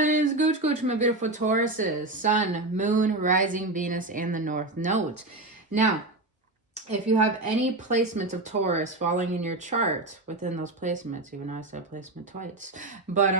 guys, Gooch, my beautiful Tauruses, Sun, Moon, Rising, Venus, and the North Node. Now, if you have any placements of Taurus falling in your chart within those placements, even though I said placement twice, but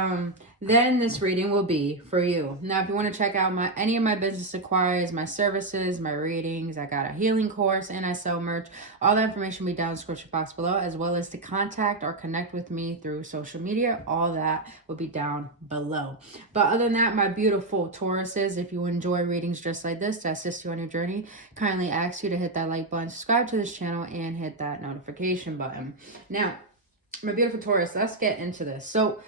then this reading will be for you. Now, if you want to check out any of my business inquiries, my services, my readings, I got a healing course and I sell merch. All that information will be down in the description box below, as well as to contact or connect with me through social media. All that will be down below. But other than that, my beautiful Tauruses, if you enjoy readings just like this to assist you on your journey, kindly ask you to hit that like button, subscribe to this channel, and hit that notification button. Now, my beautiful Taurus, let's get into this. So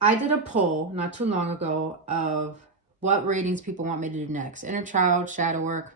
I did a poll not too long ago of what readings people want me to do next: Innerchild, shadowwork,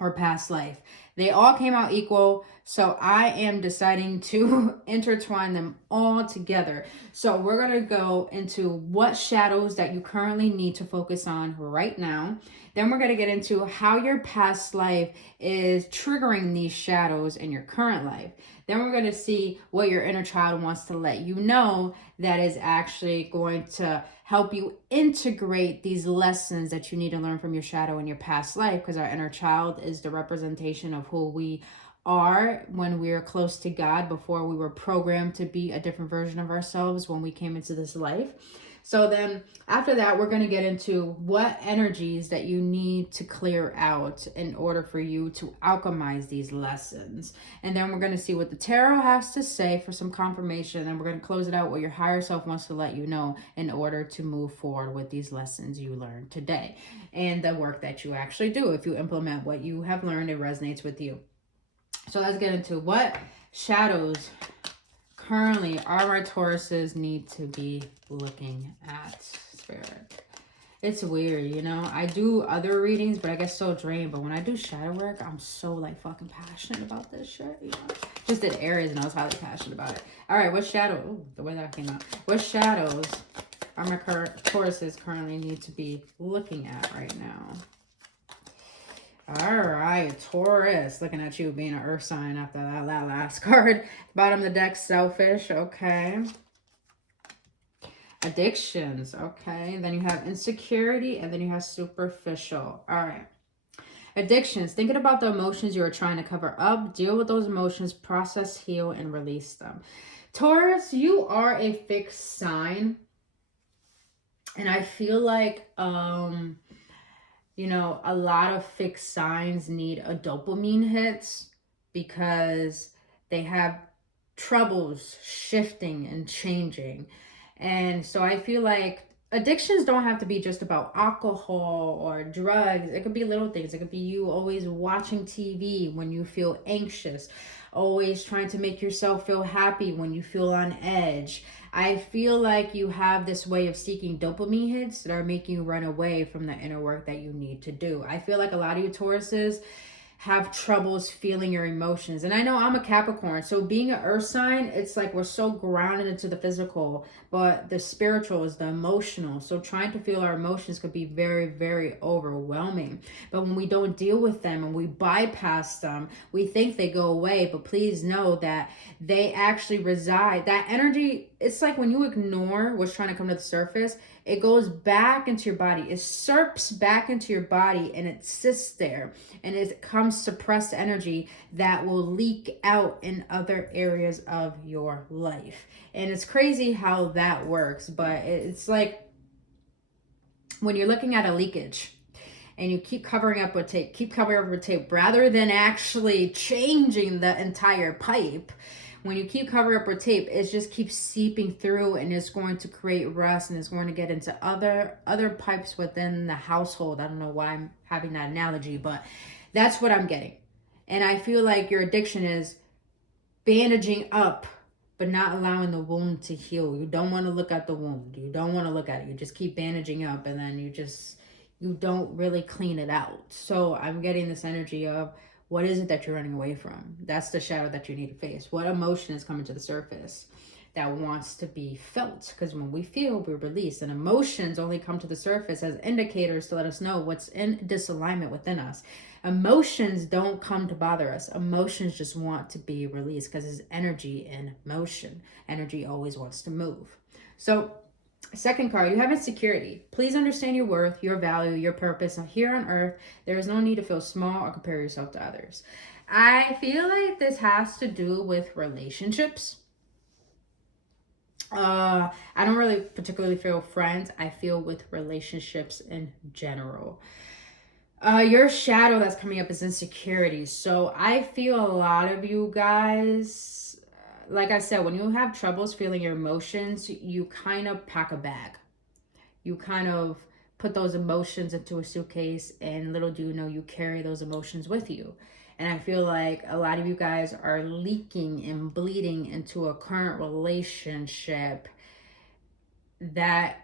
or past life. They all came out equal, so I am deciding to intertwine them all together. So we're going to go into what shadows that you currently need to focus on right now. Then we're going to get into how your past life is triggering these shadows in your current life. Then we're going to see what your inner child wants to let you know that is actually going to help you integrate these lessons that you need to learn from your shadow in your past life, because our inner child is the representation of who we are when we are close to God, before we were programmed to be a different version of ourselves when we came into this life. So then after that, we're going to get into what energies that you need to clear out in order for you to alchemize these lessons. And then we're going to see what the tarot has to say for some confirmation. And we're going to close it out what your higher self wants to let you know in order to move forward with these lessons you learned today and the work that you actually do. If you implement what you have learned, it resonates with you. So let's get into what shadows currently our Tauruses need to be looking at, Spirit. It's weird, you know. I do other readings, but I get so drained. But when I do shadow work, I'm so like fucking passionate about this shit, you know. Just did Aries and I was highly passionate about it. All right, what shadow? Ooh, the way that came out. What shadows are my Tauruses currently need to be looking at right now? All right, Taurus, looking at you being an earth sign after that last card. Bottom of the deck, selfish, okay. Addictions, okay. And then you have insecurity, and then you have superficial. All right. Addictions, thinking about the emotions you are trying to cover up. Deal with those emotions, process, heal, and release them. Taurus, you are a fixed sign. And I feel like, you know, a lot of fixed signs need a dopamine hits because they have troubles shifting and changing. And so I feel like addictions don't have to be just about alcohol or drugs. It could be little things. It could be you always watching TV when you feel anxious, always trying to make yourself feel happy when you feel on edge. I feel like you have this way of seeking dopamine hits that are making you run away from the inner work that you need to do. I feel like a lot of you Tauruses have troubles feeling your emotions. And I know I'm a Capricorn, so being an earth sign, it's like we're so grounded into the physical, but the spiritual is the emotional. So trying to feel our emotions could be very, very overwhelming. But when we don't deal with them and we bypass them, we think they go away, but please know that they actually reside. That energy, it's like when you ignore what's trying to come to the surface, it goes back into your body. It serps back into your body and it sits there, and it comes suppressed energy that will leak out in other areas of your life. And it's crazy how that works, but it's like when you're looking at a leakage and you keep covering up with tape, rather than actually changing the entire pipe. When you keep covering up with tape, it just keeps seeping through, and it's going to create rust, and it's going to get into other pipes within the household. I don't know why I'm having that analogy, but that's what I'm getting. And I feel like your addiction is bandaging up, but not allowing the wound to heal. You don't want to look at the wound. You don't want to look at it. You just keep bandaging up, and then you don't really clean it out. So I'm getting this energy of, what is it that you're running away from? That's the shadow that you need to face. What emotion is coming to the surface that wants to be felt? Because when we feel, we release. And emotions only come to the surface as indicators to let us know what's in disalignment within us. Emotions don't come to bother us. Emotions just want to be released because it's energy in motion. Energy always wants to move. So Second card, you have insecurity. Please understand your worth, your value, your purpose. Here on earth, there is no need to feel small or compare yourself to others. I feel like this has to do with relationships. I don't really particularly feel friends. I feel with relationships in general. Your shadow that's coming up is insecurity. So I feel a lot of you guys, like I said, when you have troubles feeling your emotions, you kind of pack a bag. You kind of put those emotions into a suitcase, and little do you know, you carry those emotions with you. And I feel like a lot of you guys are leaking and bleeding into a current relationship that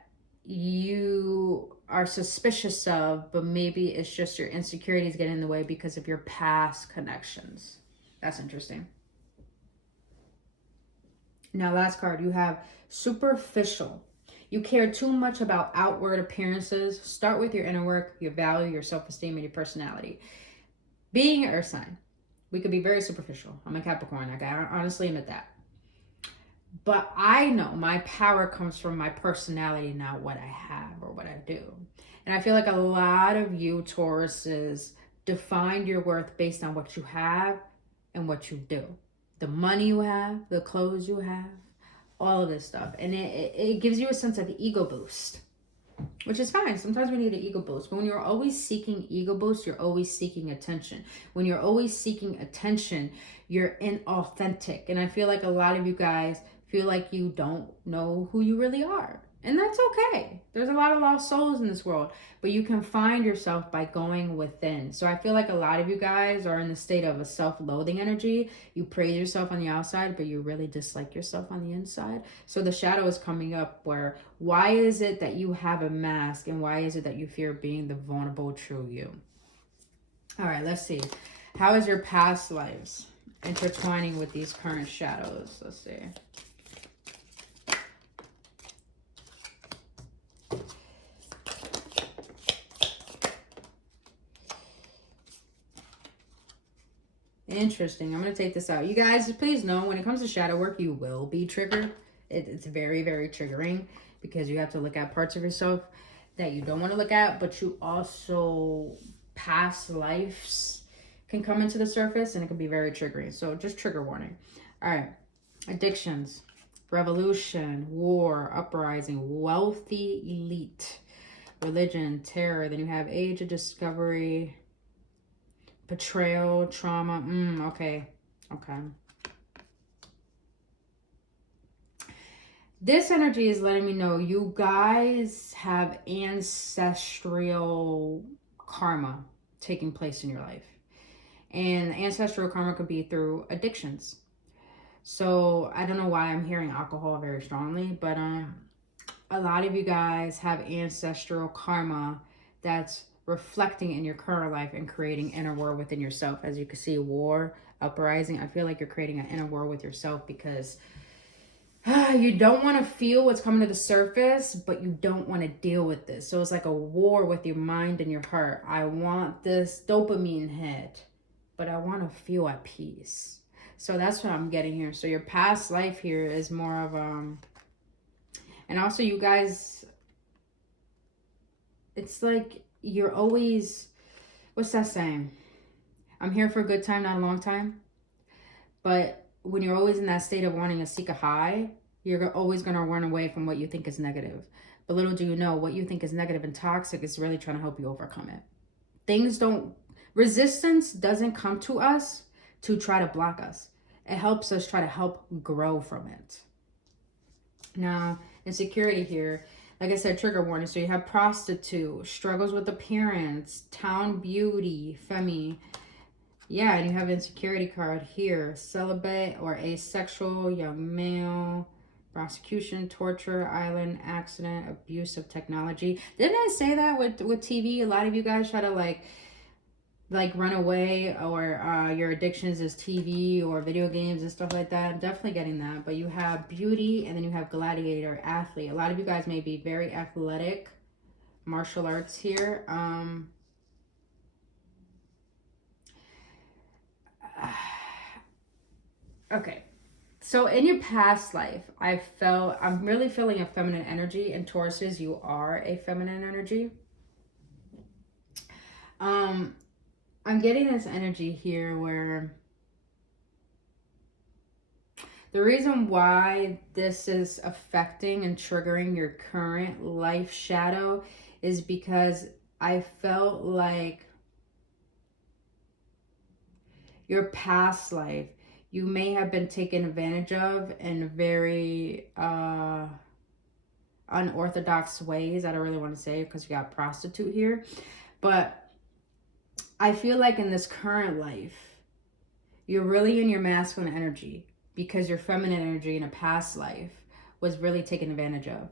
you are suspicious of, but maybe it's just your insecurities getting in the way because of your past connections. That's interesting. Now, last card, you have superficial. You care too much about outward appearances. Start with your inner work, your value, your self-esteem, and your personality. Being an earth sign, we could be very superficial. I'm a Capricorn. I can honestly admit that. But I know my power comes from my personality, not what I have or what I do. And I feel like a lot of you Tauruses define your worth based on what you have and what you do. The money you have, the clothes you have, all of this stuff. And it gives you a sense of ego boost, which is fine. Sometimes we need an ego boost. But when you're always seeking ego boost, you're always seeking attention. When you're always seeking attention, you're inauthentic. And I feel like a lot of you guys feel like you don't know who you really are. And that's okay. There's a lot of lost souls in this world, but you can find yourself by going within. So I feel like a lot of you guys are in the state of a self-loathing energy. You praise yourself on the outside, but you really dislike yourself on the inside. So the shadow is coming up where, why is it that you have a mask, and why is it that you fear being the vulnerable, true you? All right, let's see. How is your past lives intertwining with these current shadows? Let's see. Interesting. I'm going to take this out. You guys, please know, when it comes to shadow work, you will be triggered. It's very, very triggering because you have to look at parts of yourself that you don't want to look at, but you also, past lives can come into the surface, and it can be very triggering. So just trigger warning. All right. Addictions, revolution, war, uprising, wealthy elite, religion, terror. Then you have age of discovery, betrayal, trauma. Okay. This energy is letting me know you guys have ancestral karma taking place in your life. And ancestral karma could be through addictions. So I don't know why I'm hearing alcohol very strongly, but a lot of you guys have ancestral karma that's reflecting in your current life and creating inner war within yourself. As you can see, war, uprising. I feel like you're creating an inner war with yourself because you don't want to feel what's coming to the surface, but you don't want to deal with this. So it's like a war with your mind and your heart. I want this dopamine hit, but I want to feel at peace. So that's what I'm getting here. So your past life here is more of and also you guys, it's like you're always, what's that saying? I'm here for a good time, not a long time. But when you're always in that state of wanting to seek a high, you're always going to run away from what you think is negative. But little do you know, what you think is negative and toxic is really trying to help you overcome it. Resistance doesn't come to us to try to block us. It helps us try to help grow from it. Now, insecurity here, like I said, trigger warning. So you have prostitute, struggles with appearance, town beauty, femi. Yeah, and you have insecurity card here. Celibate or asexual, young male, prosecution, torture, island, accident, abuse of technology. Didn't I say that with TV? A lot of you guys try to like run away, or your addictions is TV or video games and stuff like that. I'm definitely getting that. But you have beauty, and then you have gladiator, athlete. A lot of you guys may be very athletic, martial arts here. Okay, So in your past life, I'm really feeling a feminine energy, and Tauruses, you are a feminine energy. I'm getting this energy here where the reason why this is affecting and triggering your current life shadow is because I felt like your past life, you may have been taken advantage of in very unorthodox ways. I don't really want to say because you got prostitute here. But I feel like in this current life, you're really in your masculine energy because your feminine energy in a past life was really taken advantage of.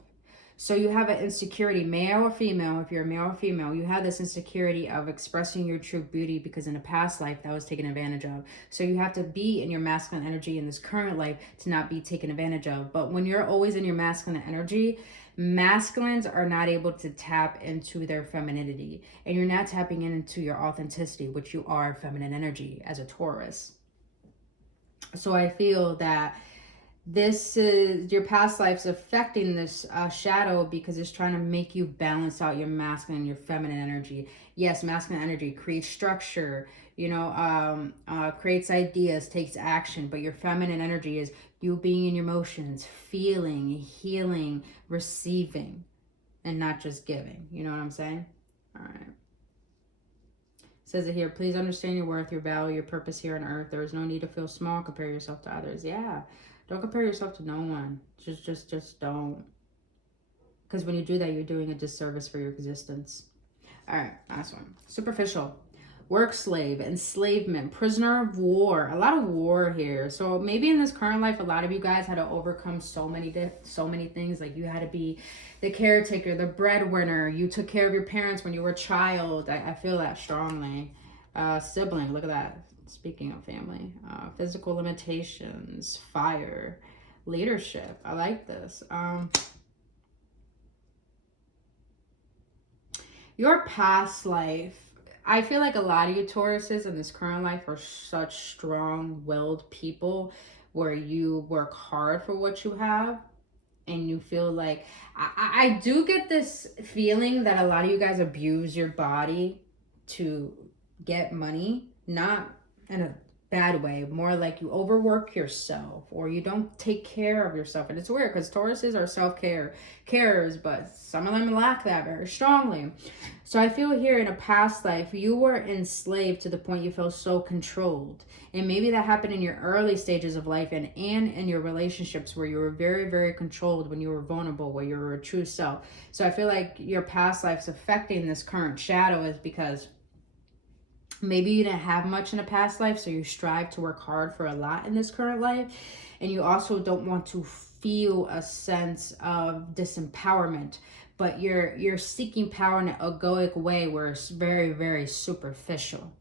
So you have an insecurity, male or female. If you're a male or female, you have this insecurity of expressing your true beauty because in a past life that was taken advantage of. So you have to be in your masculine energy in this current life to not be taken advantage of. But when you're always in your masculine energy, masculines are not able to tap into their femininity, and you're not tapping into your authenticity, which you are feminine energy as a Taurus. So I feel that this is your past life's affecting this shadow because it's trying to make you balance out your masculine and your feminine energy. Yes, masculine energy creates structure, creates ideas, takes action, but your feminine energy is you being in your emotions, feeling, healing, receiving, and not just giving. You know what I'm saying? All right. Says it here, please understand your worth, your value, your purpose here on earth. There is no need to feel small, compare yourself to others. Yeah. Don't compare yourself to no one. Just don't. Because when you do that, you're doing a disservice for your existence. All right, last one. Superficial. Work slave, enslavement, prisoner of war. A lot of war here. So maybe in this current life, a lot of you guys had to overcome so many things. Like you had to be the caretaker, the breadwinner. You took care of your parents when you were a child. I feel that strongly. Sibling, look at that. Speaking of family, physical limitations, fire, leadership. I like this. Your past life, I feel like a lot of you Tauruses in this current life are such strong-willed people where you work hard for what you have. And you feel like, I do get this feeling that a lot of you guys abuse your body to get money. Not in a bad way, more like you overwork yourself or you don't take care of yourself. And it's weird because Tauruses are self-carers, but some of them lack that very strongly. So I feel here in a past life, you were enslaved to the point you felt so controlled. And maybe that happened in your early stages of life and in your relationships where you were very, very controlled when you were vulnerable, where you were a true self. So I feel like your past life's affecting this current shadow is because maybe you didn't have much in a past life, so you strive to work hard for a lot in this current life. And you also don't want to feel a sense of disempowerment, but you're seeking power in an egoic way where it's very, very superficial.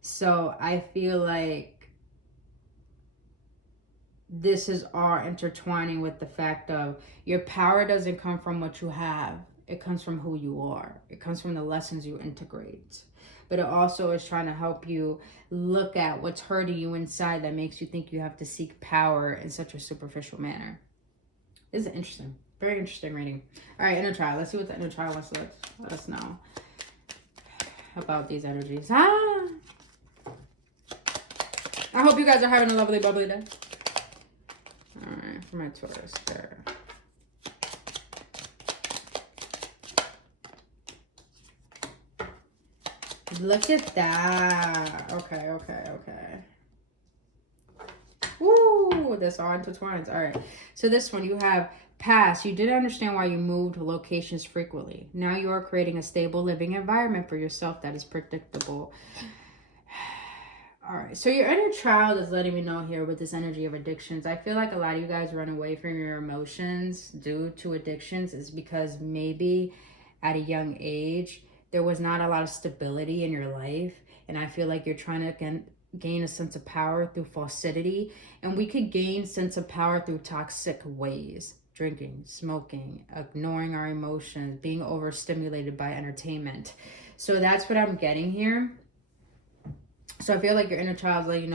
So I feel like this is all intertwining with the fact of your power doesn't come from what you have. It comes from who you are. It comes from the lessons you integrate. But it also is trying to help you look at what's hurting you inside that makes you think you have to seek power in such a superficial manner. This is interesting. Very interesting reading. All right, inner child. Let's see what the inner child wants to let us know about these energies. I hope you guys are having a lovely, bubbly day. All right, for my Taurus there. Look at that. Okay. Woo, this all intertwines. All right. So this one, you have past. You didn't understand why you moved locations frequently. Now you are creating a stable living environment for yourself that is predictable. All right. So your inner child is letting me know here with this energy of addictions. I feel like a lot of you guys run away from your emotions due to addictions is because maybe at a young age, there was not a lot of stability in your life. And I feel like you're trying to gain a sense of power through falsity. And we could gain sense of power through toxic ways. Drinking, smoking, ignoring our emotions, being overstimulated by entertainment. So that's what I'm getting here. So I feel like your inner child's like,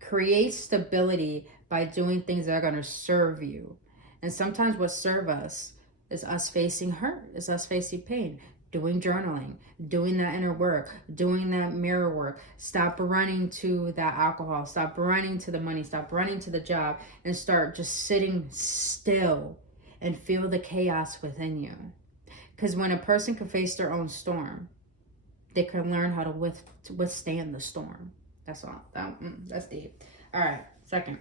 create stability by doing things that are going to serve you. And sometimes what serve us is us facing hurt, is us facing pain, doing journaling, doing that inner work, doing that mirror work. Stop running to that alcohol, stop running to the money, stop running to the job, and start just sitting still and feel the chaos within you. Because when a person can face their own storm, they can learn how to withstand the storm. That's all. That's deep. All right, second.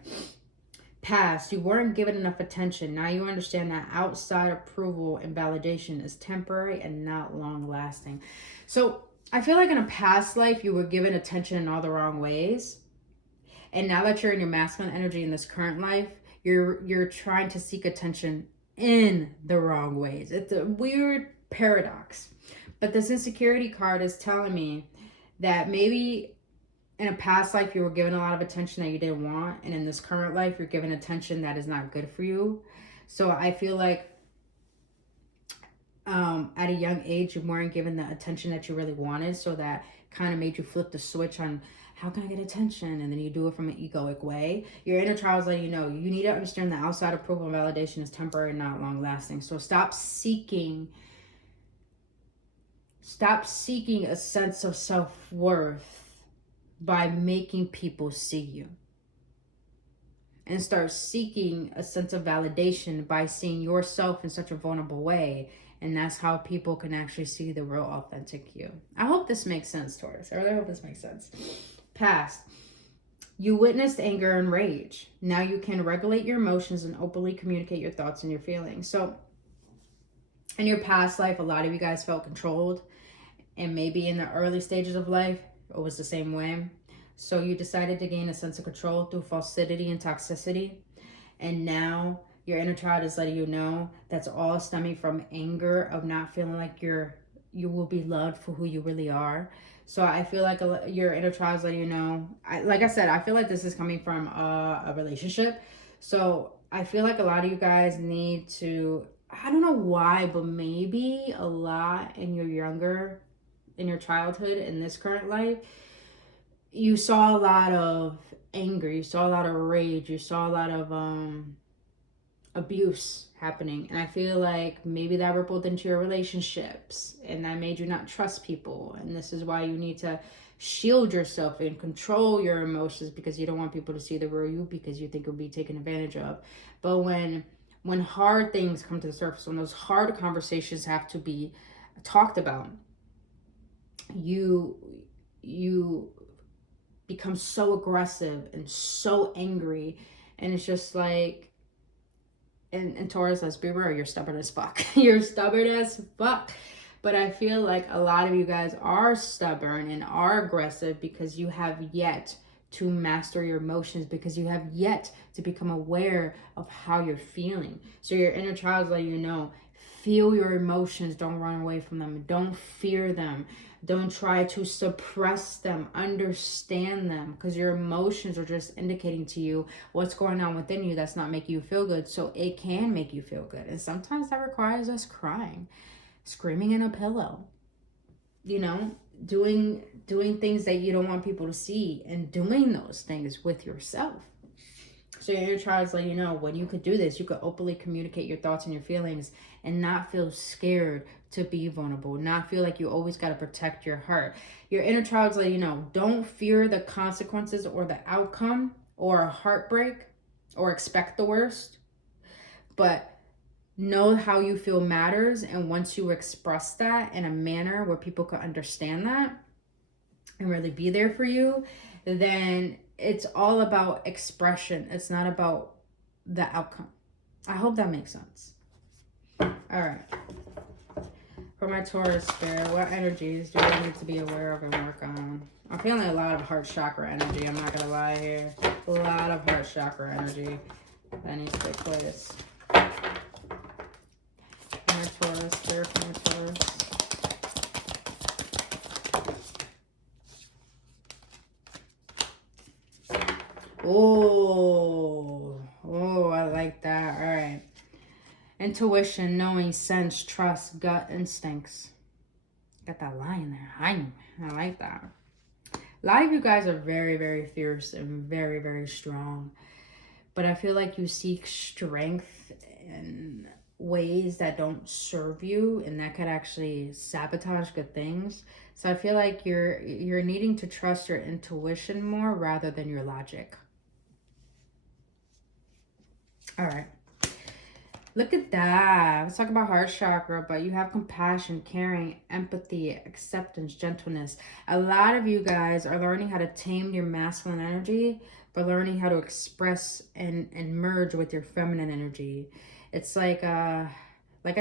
Past, you weren't given enough attention. Now you understand that outside approval and validation is temporary and not long lasting. So I feel like in a past life, you were given attention in all the wrong ways. And now that you're in your masculine energy in this current life, you're trying to seek attention in the wrong ways. It's a weird paradox. But this insecurity card is telling me that maybe in a past life, you were given a lot of attention that you didn't want. And in this current life, you're given attention that is not good for you. So I feel like at a young age, you weren't given the attention that you really wanted. So that kind of made you flip the switch on how can I get attention? And then you do it from an egoic way. Your inner child is letting you know you need to understand that outside approval and validation is temporary and not long lasting. So stop seeking a sense of self-worth by making people see you, and start seeking a sense of validation by seeing yourself in such a vulnerable way. And that's how people can actually see the real authentic you. I hope this makes sense, Taurus. I really hope this makes sense. Past, you witnessed anger and rage. Now you can regulate your emotions and openly communicate your thoughts and your feelings. So in your past life, a lot of you guys felt controlled, and maybe in the early stages of life, it was the same way. So you decided to gain a sense of control through falsity and toxicity. And now your inner child is letting you know that's all stemming from anger of not feeling like you will be loved for who you really are. So I feel like your inner child is letting you know, like I said, I feel like this is coming from a relationship. So I feel like a lot of you guys need to, I don't know why, but maybe a lot in your childhood, in this current life, you saw a lot of anger, you saw a lot of rage, you saw a lot of abuse happening. And I feel like maybe that rippled into your relationships, and that made you not trust people. And this is why you need to shield yourself and control your emotions, because you don't want people to see the real you, because you think you'll be taken advantage of. But when hard things come to the surface, when those hard conversations have to be talked about, you become so aggressive and so angry. And it's just like, and Taurus, let's be real, you're stubborn as fuck. You're stubborn as fuck. But I feel like a lot of you guys are stubborn and are aggressive because you have yet to master your emotions, because you have yet to become aware of how you're feeling. So your inner child's letting you know, feel your emotions, don't run away from them, don't fear them, don't try to suppress them, understand them, because your emotions are just indicating to you what's going on within you that's not making you feel good, so it can make you feel good. And sometimes that requires us crying, screaming in a pillow, doing things that you don't want people to see, and doing those things with yourself. So your inner child's letting you know, when you could do this, you could openly communicate your thoughts and your feelings and not feel scared to be vulnerable, not feel like you always got to protect your heart. Your inner child's letting you know, don't fear the consequences or the outcome or a heartbreak or expect the worst, but know how you feel matters. And once you express that in a manner where people can understand that and really be there for you, then it's all about expression. It's not about the outcome. I hope that makes sense. All right. For my Taurus spirit, what energies do I need to be aware of and work on? I'm feeling a lot of heart chakra energy. I'm not going to lie here. A lot of heart chakra energy that needs to take place. My Taurus spirit, for my Taurus. Oh, I like that. All right. Intuition, knowing, sense, trust, gut, instincts. Got that lion there. I like that. A lot of you guys are very, very fierce and very, very strong. but I feel like you seek strength in ways that don't serve you, and that could actually sabotage good things. So I feel like you're needing to trust your intuition more rather than your logic. All right. Look at that. Let's talk about heart chakra, but you have compassion, caring, empathy, acceptance, gentleness. A lot of you guys are learning how to tame your masculine energy, but learning how to express and merge with your feminine energy. It's like I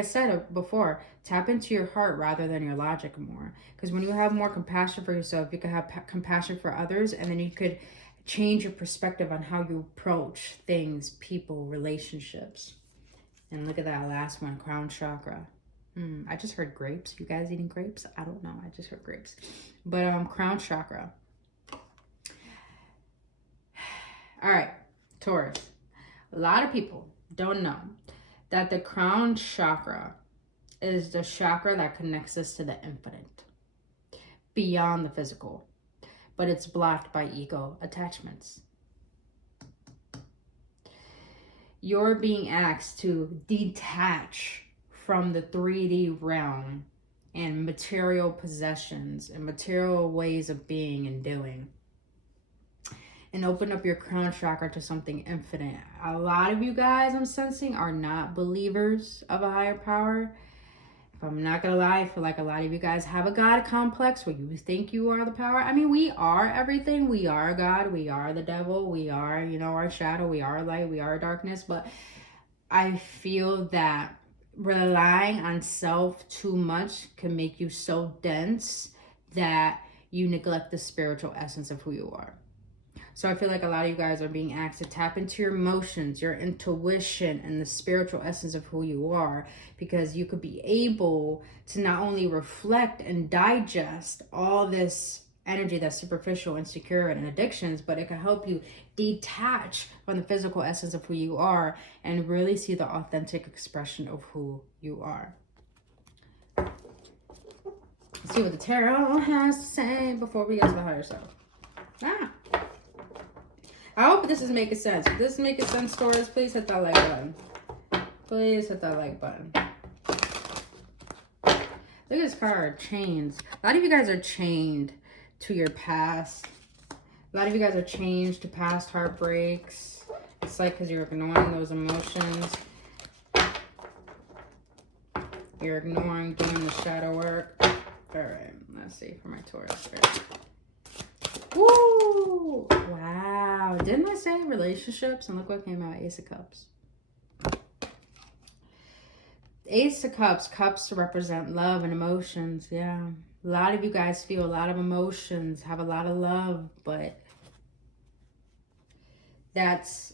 said before, tap into your heart rather than your logic more. Because when you have more compassion for yourself, you can have compassion for others, and then you could change your perspective on how you approach things, people, relationships. And look at that last one, crown chakra. I just heard grapes. You guys eating grapes? I don't know. I just heard grapes. But crown chakra. All right, Taurus. A lot of people don't know that the crown chakra is the chakra that connects us to the infinite, beyond the physical. But it's blocked by ego attachments. You're being asked to detach from the 3D realm and material possessions and material ways of being and doing, and open up your crown chakra to something infinite. A lot of you guys, I'm sensing, are not believers of a higher power. If I'm not gonna lie, I feel like a lot of you guys have a God complex where you think you are the power. I mean, we are everything. We are God. We are the devil. We are, our shadow. We are light. We are darkness. But I feel that relying on self too much can make you so dense that you neglect the spiritual essence of who you are. So I feel like a lot of you guys are being asked to tap into your emotions, your intuition, and the spiritual essence of who you are, because you could be able to not only reflect and digest all this energy that's superficial, insecure, and addictions, but it can help you detach from the physical essence of who you are and really see the authentic expression of who you are. Let's see what the tarot has to say before we get to the higher self. I hope this is making sense. If this is making sense, Taurus, please hit that like button. Please hit that like button. Look at this card, chains. A lot of you guys are chained to your past. A lot of you guys are chained to past heartbreaks. It's like because you're ignoring those emotions. You're ignoring doing the shadow work. All right, let's see for my Taurus. Woo! Wow. Didn't I say relationships? And look what came out. Ace of Cups. Ace of Cups. Cups to represent love and emotions. Yeah. A lot of you guys feel a lot of emotions, have a lot of love, but that's...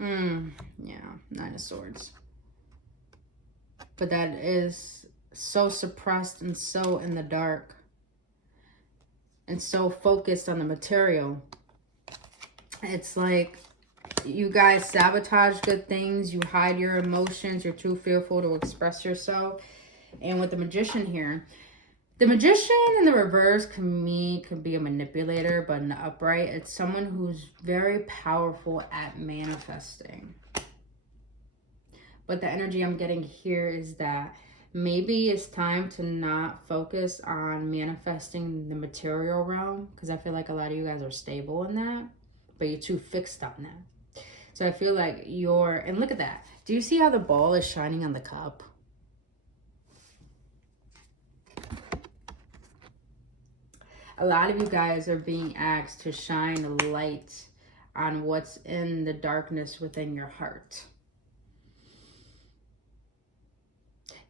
yeah. Nine of Swords. But that is so suppressed and so in the dark. And so focused on the material. It's like you guys sabotage good things. You hide your emotions. You're too fearful to express yourself. And with the Magician here, the Magician in the reverse can be a manipulator, but in the upright, it's someone who's very powerful at manifesting. But the energy I'm getting here is that maybe it's time to not focus on manifesting the material realm, because I feel like a lot of you guys are stable in that, but you're too fixed on that. So I feel like and look at that. Do you see how the ball is shining on the cup? A lot of you guys are being asked to shine a light on what's in the darkness within your heart.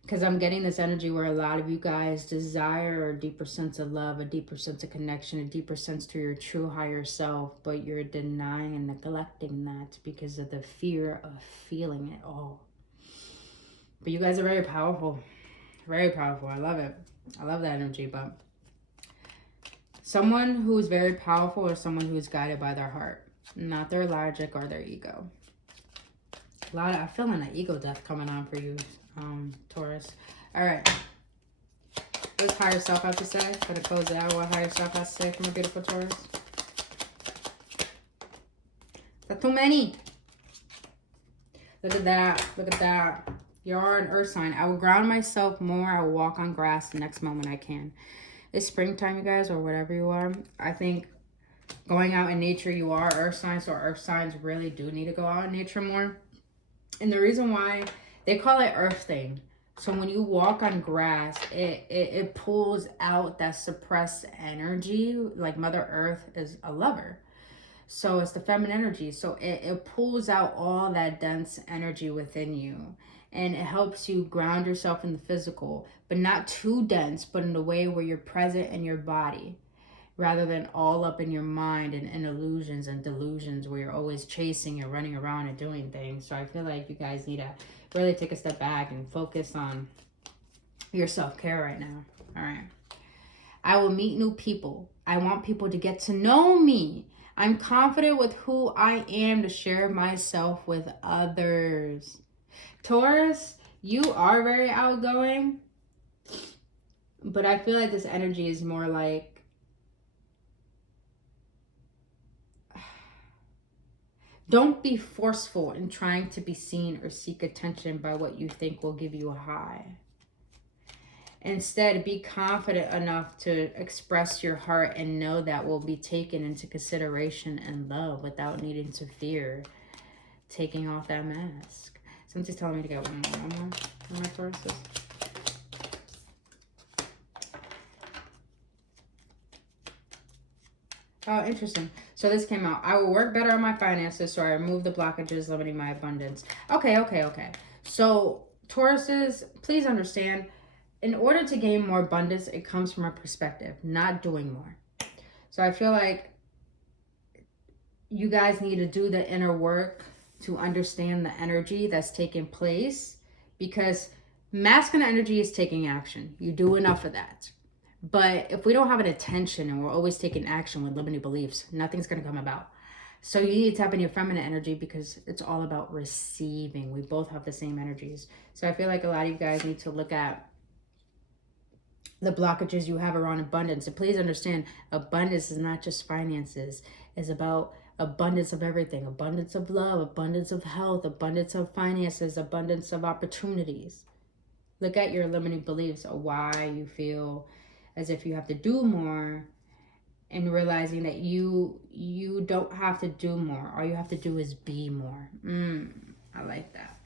Because I'm getting this energy where a lot of you guys desire a deeper sense of love, a deeper sense of connection, a deeper sense to your true higher self, but you're denying and neglecting that because of the fear of feeling it all. But you guys are very powerful. Very powerful. I love it. I love that energy. But someone who's very powerful is someone who's guided by their heart, not their logic or their ego. I feel an ego death coming on for you, Taurus. All right. What does higher self have to say? Gonna close it out. What higher self has to say for my beautiful Taurus? The Too many. Look at that. Look at that. You're an earth sign. I will ground myself more. I will walk on grass the next moment I can. It's springtime, you guys, or whatever you are. I think going out in nature, you are earth signs, so earth signs really do need to go out in nature more. And the reason why, they call it earthing. So when you walk on grass, it pulls out that suppressed energy. Like Mother Earth is a lover. So it's the feminine energy. So it pulls out all that dense energy within you. And it helps you ground yourself in the physical. But not too dense, but in a way where you're present in your body. Rather than all up in your mind and illusions and delusions where you're always chasing and running around and doing things. So I feel like you guys need to really take a step back and focus on your self-care right now. All right. I will meet new people. I want people to get to know me. I'm confident with who I am to share myself with others. Taurus, you are very outgoing. But I feel like this energy is more like, don't be forceful in trying to be seen or seek attention by what you think will give you a high. Instead, be confident enough to express your heart and know that will be taken into consideration and love without needing to fear taking off that mask. Something's telling me to get one more on my Tauruses. Oh, interesting. So this came out. I will work better on my finances, so I remove the blockages limiting my abundance. Okay. So Tauruses, please understand, in order to gain more abundance, it comes from a perspective, not doing more. So I feel like you guys need to do the inner work to understand the energy that's taking place, because masculine energy is taking action. You do enough of that. But if we don't have an attention and we're always taking action with limiting beliefs, nothing's going to come about. So you need to tap into your feminine energy because it's all about receiving. We both have the same energies. So I feel like a lot of you guys need to look at the blockages you have around abundance. And please understand, abundance is not just finances. It's about abundance of everything. Abundance of love, abundance of health, abundance of finances, abundance of opportunities. Look at your limiting beliefs of why you feel as if you have to do more, and realizing that you don't have to do more. All you have to do is be more. I like that.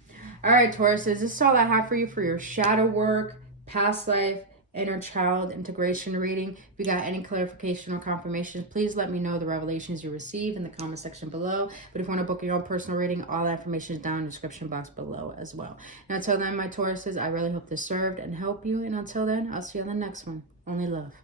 All right, Tauruses, this is all I have for you for your shadow work, past life, inner child integration reading. If you got any clarification or confirmation, please let me know the revelations you receive in the comment section below. But if you want to book your own personal reading, all that information is down in the description box below as well. Now, until then, my Tauruses, I really hope this served and helped you. And until then, I'll see you on the next one. Only love.